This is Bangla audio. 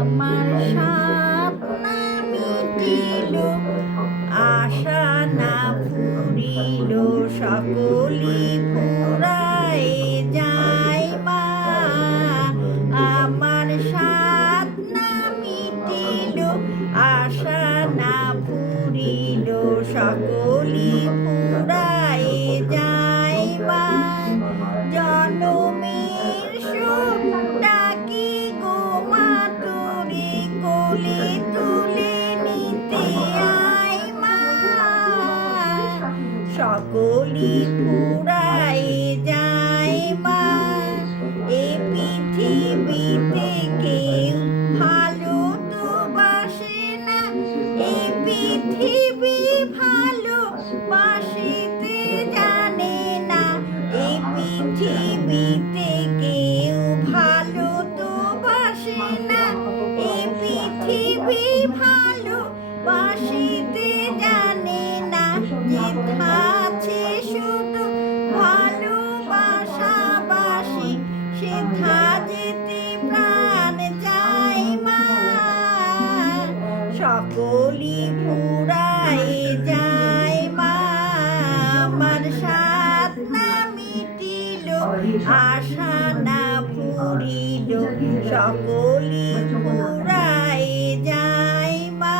আমার সাধ না মিটিল, আশা না ফুরিল, সকলি ফুরাই যায় মা। আমার সাধ না মিটিল, আশা না ফুরিল, সকলি ফুরাই যায় মা। জনমের সুখ ডাকি গো মা, তোরে কোলে তুলে নিতে আয় মা। সকলি ফুরাই যায় মা। এই পৃথিবীতে কেউ ভালো তো বাসে না, এই পৃথিবী ভালো বাসিতে জানে না। এই পৃথিবীতে কেউ ভালো তো বাসে না, এই পৃথিবী ভালো বাসিতে জানে না। যেথা আছে শুধু ভালোবাসাবাসি, সেথা যেতে প্রাণ যায় মা। সকলি ফুরাই যায় মা। আমার সাধ না মিটিল, আশা না ফুরিল, সকলি ফুরাই যায় মা।